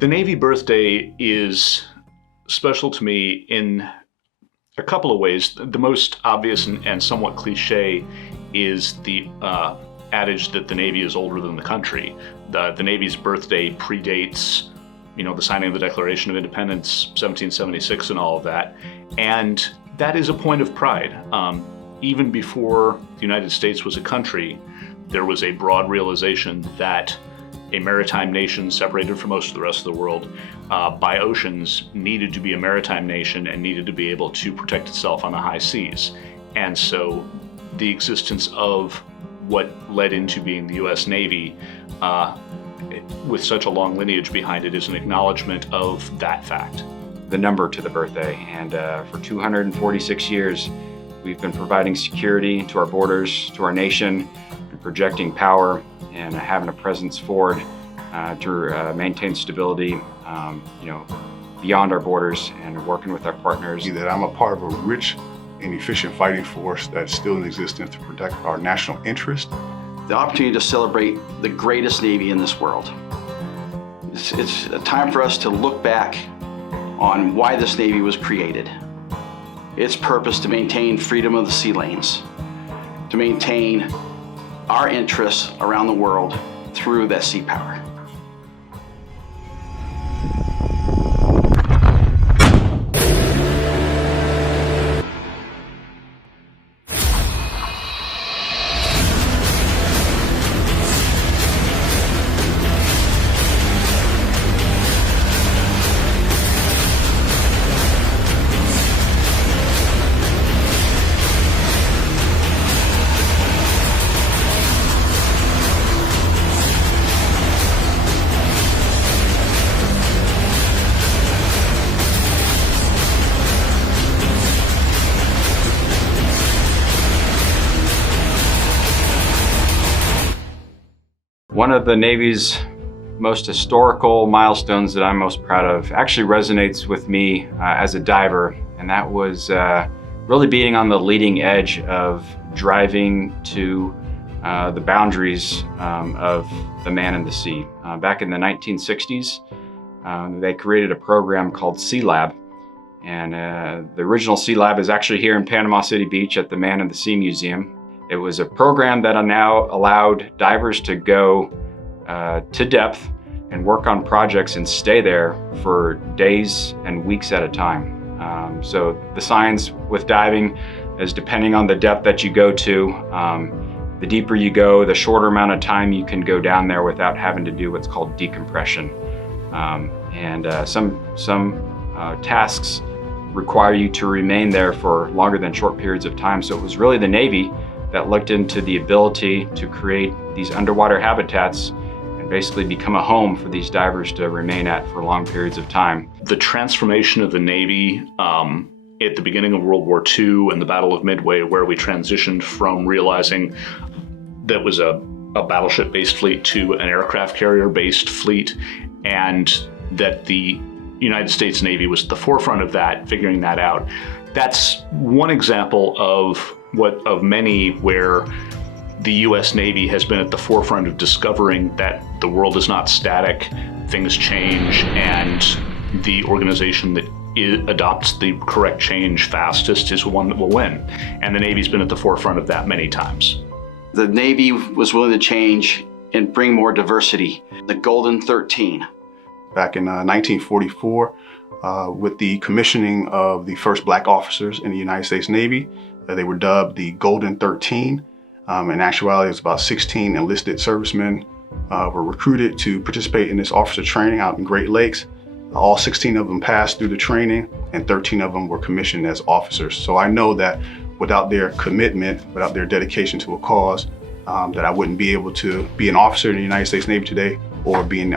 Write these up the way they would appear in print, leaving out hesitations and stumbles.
The Navy birthday is special to me in a couple of ways. The most obvious and somewhat cliche is the adage that the Navy is older than the country. The Navy's birthday predates, the signing of the Declaration of Independence, 1776 and all of that. And that is a point of pride. Even before the United States was a country, there was a broad realization that a maritime nation separated from most of the rest of the world by oceans needed to be a maritime nation and needed to be able to protect itself on the high seas. And so the existence of what led into being the U.S. Navy with such a long lineage behind it is an acknowledgement of that fact. The number to the birthday, and for 246 years we've been providing security to our borders, to our nation, and projecting power and having a presence forward to maintain stability, beyond our borders, and working with our partners. That I'm a part of a rich and efficient fighting force that's still in existence to protect our national interest. The opportunity to celebrate the greatest Navy in this world. It's a time for us to look back on why this Navy was created. Its purpose to maintain freedom of the sea lanes, to maintain our interests around the world through that sea power. One of the Navy's most historical milestones that I'm most proud of actually resonates with me as a diver, and that was really being on the leading edge of driving to the boundaries of the man in the sea. Back in the 1960s, they created a program called Sea Lab, and the original Sea Lab is actually here in Panama City Beach at the Man in the Sea Museum. It was a program that now allowed divers to go to depth and work on projects and stay there for days and weeks at a time. So the science with diving is, depending on the depth that you go to, the deeper you go, the shorter amount of time you can go down there without having to do what's called decompression. Some tasks require you to remain there for longer than short periods of time. So it was really the Navy that looked into the ability to create these underwater habitats and basically become a home for these divers to remain at for long periods of time. The transformation of the Navy at the beginning of World War II and the Battle of Midway, where we transitioned from realizing that was a battleship-based fleet to an aircraft carrier-based fleet, and that the United States Navy was at the forefront of that, figuring that out. That's one example of many where the U.S. Navy has been at the forefront of discovering that the world is not static, things change, and the organization that adopts the correct change fastest is the one that will win. And the Navy's been at the forefront of that many times. The Navy was willing to change and bring more diversity. The Golden 13. Back in 1944, with the commissioning of the first black officers in the United States Navy, they were dubbed the Golden 13. In actuality, it was about 16 enlisted servicemen were recruited to participate in this officer training out in Great Lakes. All 16 of them passed through the training, and 13 of them were commissioned as officers. So I know that without their commitment, without their dedication to a cause, that I wouldn't be able to be an officer in the United States Navy today, or being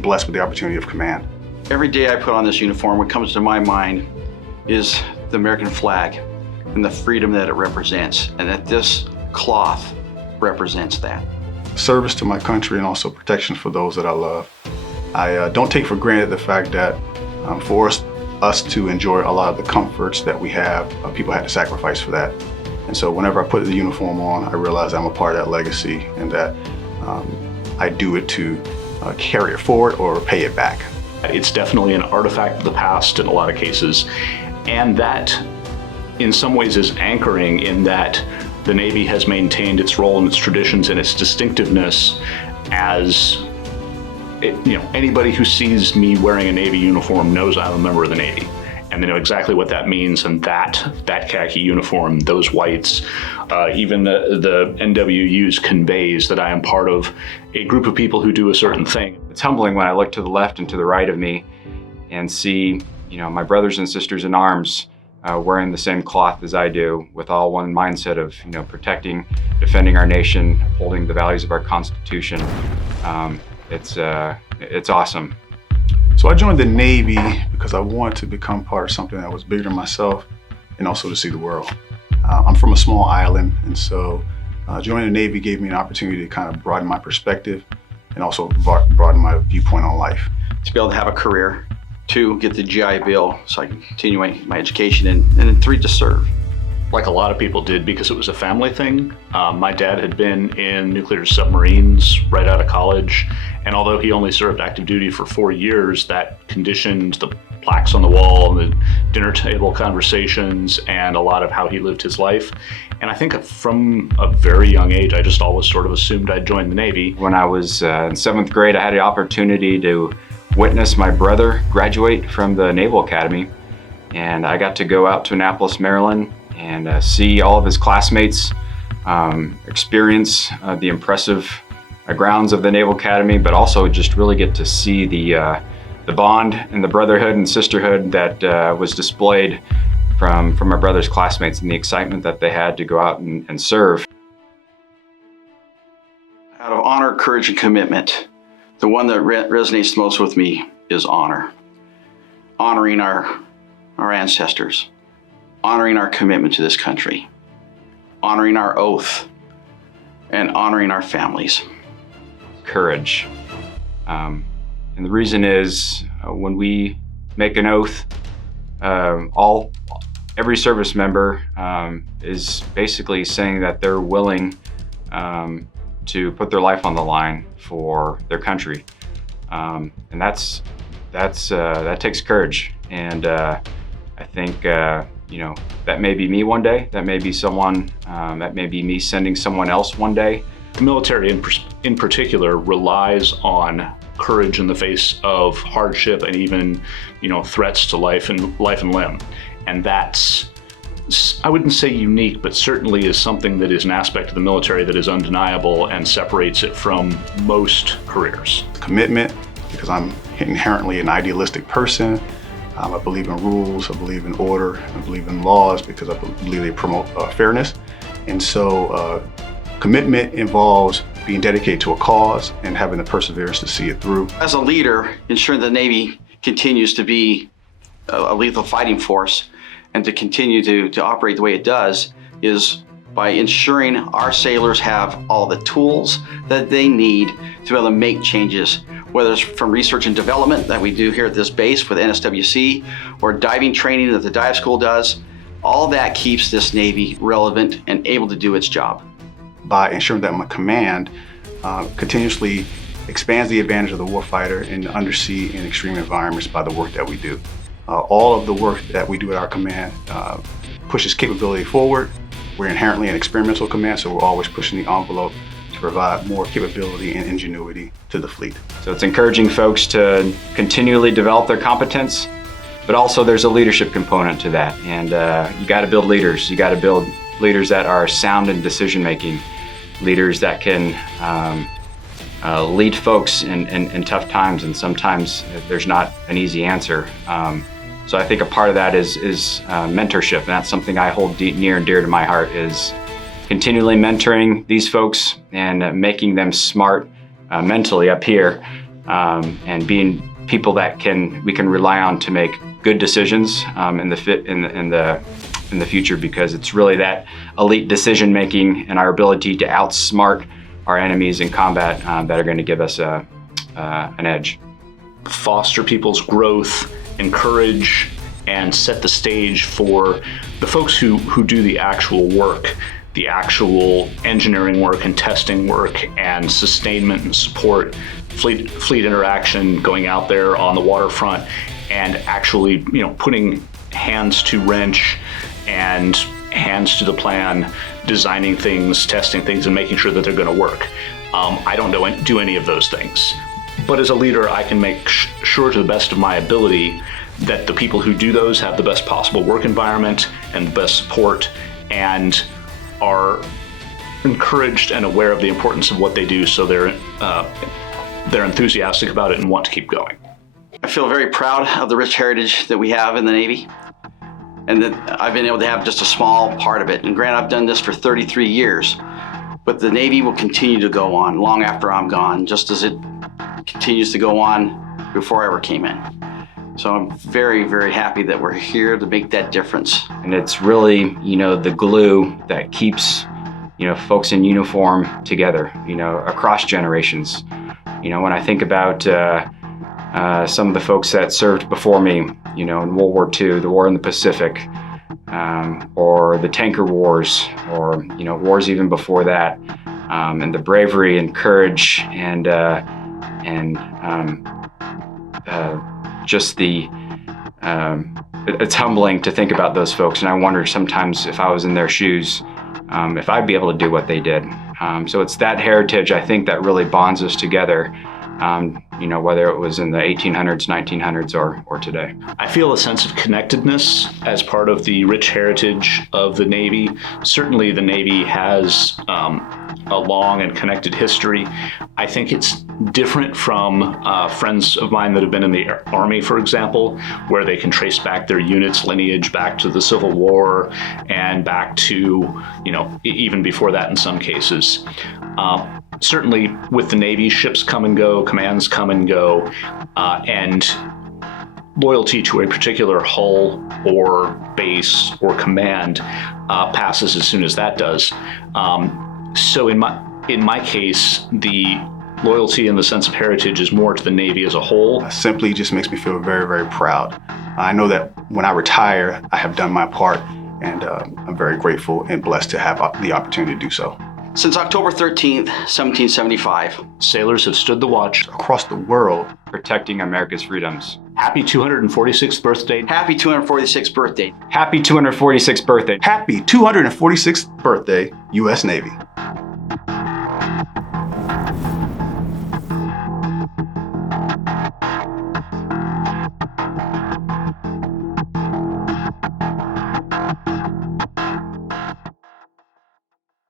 blessed with the opportunity of command. Every day I put on this uniform, what comes to my mind is the American flag and the freedom that it represents, and that this cloth represents that. Service to my country and also protection for those that I love. I don't take for granted the fact that for us to enjoy a lot of the comforts that we have, people had to sacrifice for that. And so whenever I put the uniform on, I realize I'm a part of that legacy, and that I do it to carry it forward or pay it back. It's definitely an artifact of the past in a lot of cases, and that in some ways is anchoring in that the Navy has maintained its role and its traditions and its distinctiveness as, anybody who sees me wearing a Navy uniform knows I'm a member of the Navy. And they know exactly what that means, and that khaki uniform, those whites, even the NWU's conveys that I am part of a group of people who do a certain thing. It's humbling when I look to the left and to the right of me and see, my brothers and sisters in arms wearing the same cloth as I do, with all one mindset of, protecting, defending our nation, upholding the values of our Constitution. It's awesome. So I joined the Navy because I wanted to become part of something that was bigger than myself and also to see the world. I'm from a small island, and so joining the Navy gave me an opportunity to kind of broaden my perspective and also broaden my viewpoint on life. To be able to have a career, 2, get the GI Bill so I can continue my education, and then 3, to serve. Like a lot of people did, because it was a family thing. My dad had been in nuclear submarines right out of college, and although he only served active duty for 4 years, that conditioned the plaques on the wall and the dinner table conversations and a lot of how he lived his life. And I think from a very young age, I just always sort of assumed I'd join the Navy. When I was in 7th grade, I had the opportunity to witness my brother graduate from the Naval Academy, and I got to go out to Annapolis, Maryland, and see all of his classmates experience the impressive grounds of the Naval Academy, but also just really get to see the bond and the brotherhood and sisterhood that was displayed from my brother's classmates, and the excitement that they had to go out and serve. Out of honor, courage, and commitment, the one that resonates most with me is honor. Honoring our ancestors, honoring our commitment to this country, honoring our oath, and honoring our families. Courage. And the reason is when we make an oath, every service member is basically saying that they're willing to put their life on the line for their country, and that takes courage. And I think that may be me one day. That may be someone. That may be me sending someone else one day. The military in particular relies on courage in the face of hardship and even, threats to life and limb. And that's, I wouldn't say unique, but certainly is something that is an aspect of the military that is undeniable and separates it from most careers. Commitment, because I'm inherently an idealistic person. I believe in rules, I believe in order, I believe in laws because I believe they promote fairness. And so commitment involves being dedicated to a cause and having the perseverance to see it through. As a leader, ensuring the Navy continues to be a lethal fighting force and to continue to operate the way it does is by ensuring our sailors have all the tools that they need to be able to make changes, whether it's from research and development that we do here at this base with NSWC or diving training that the dive school does. All that keeps this Navy relevant and able to do its job. By ensuring that my command continuously expands the advantage of the warfighter in undersea and extreme environments by the work that we do. All of the work that we do at our command pushes capability forward. We're inherently an experimental command, so we're always pushing the envelope to provide more capability and ingenuity to the fleet. So it's encouraging folks to continually develop their competence, but also there's a leadership component to that. And you got to build leaders. You got to build leaders that are sound in decision making, leaders that can lead folks in tough times, and sometimes there's not an easy answer. So I think a part of that is mentorship, and that's something I hold near and dear to my heart, is continually mentoring these folks and making them smart mentally up here, and being people that we can rely on to make good decisions in the future, because it's really that elite decision making and our ability to outsmart our enemies in combat that are going to give us an edge. Foster people's growth, encourage, and set the stage for the folks who do the actual work, the actual engineering work and testing work and sustainment and support fleet interaction, going out there on the waterfront and actually, putting hands to wrench and hands to the plan, designing things, testing things, and making sure that they're going to work. I don't do any of those things. But as a leader, I can make sure to the best of my ability that the people who do those have the best possible work environment and the best support and are encouraged and aware of the importance of what they do, so they're enthusiastic about it and want to keep going. I feel very proud of the rich heritage that we have in the Navy, and that I've been able to have just a small part of it. And granted, I've done this for 33 years, but the Navy will continue to go on long after I'm gone, just as it continues to go on before I ever came in. So I'm very, very happy that we're here to make that difference. And it's really, the glue that keeps, folks in uniform together, across generations. When I think about some of the folks that served before me, in World War II, the war in the Pacific, or the tanker wars, or, wars even before that, and the bravery and courage and just it's humbling to think about those folks. And I wonder sometimes if I was in their shoes, if I'd be able to do what they did. So it's that heritage, I think, that really bonds us together, whether it was in the 1800s, 1900s, or today. I feel a sense of connectedness as part of the rich heritage of the Navy. Certainly the Navy has a long and connected history. I think it's different from friends of mine that have been in the Army, for example, where they can trace back their unit's lineage back to the Civil War and back to, even before that in some cases. Certainly with the Navy, ships come and go, commands come and go, and loyalty to a particular hull or base or command passes as soon as that does. So in my case, the loyalty and the sense of heritage is more to the Navy as a whole. Simply just makes me feel very, very proud. I know that when I retire, I have done my part, and I'm very grateful and blessed to have the opportunity to do so. Since October 13th, 1775, sailors have stood the watch across the world, protecting America's freedoms. Happy 246th birthday. Happy 246th birthday. Happy 246th birthday. Happy 246th birthday, U.S. Navy.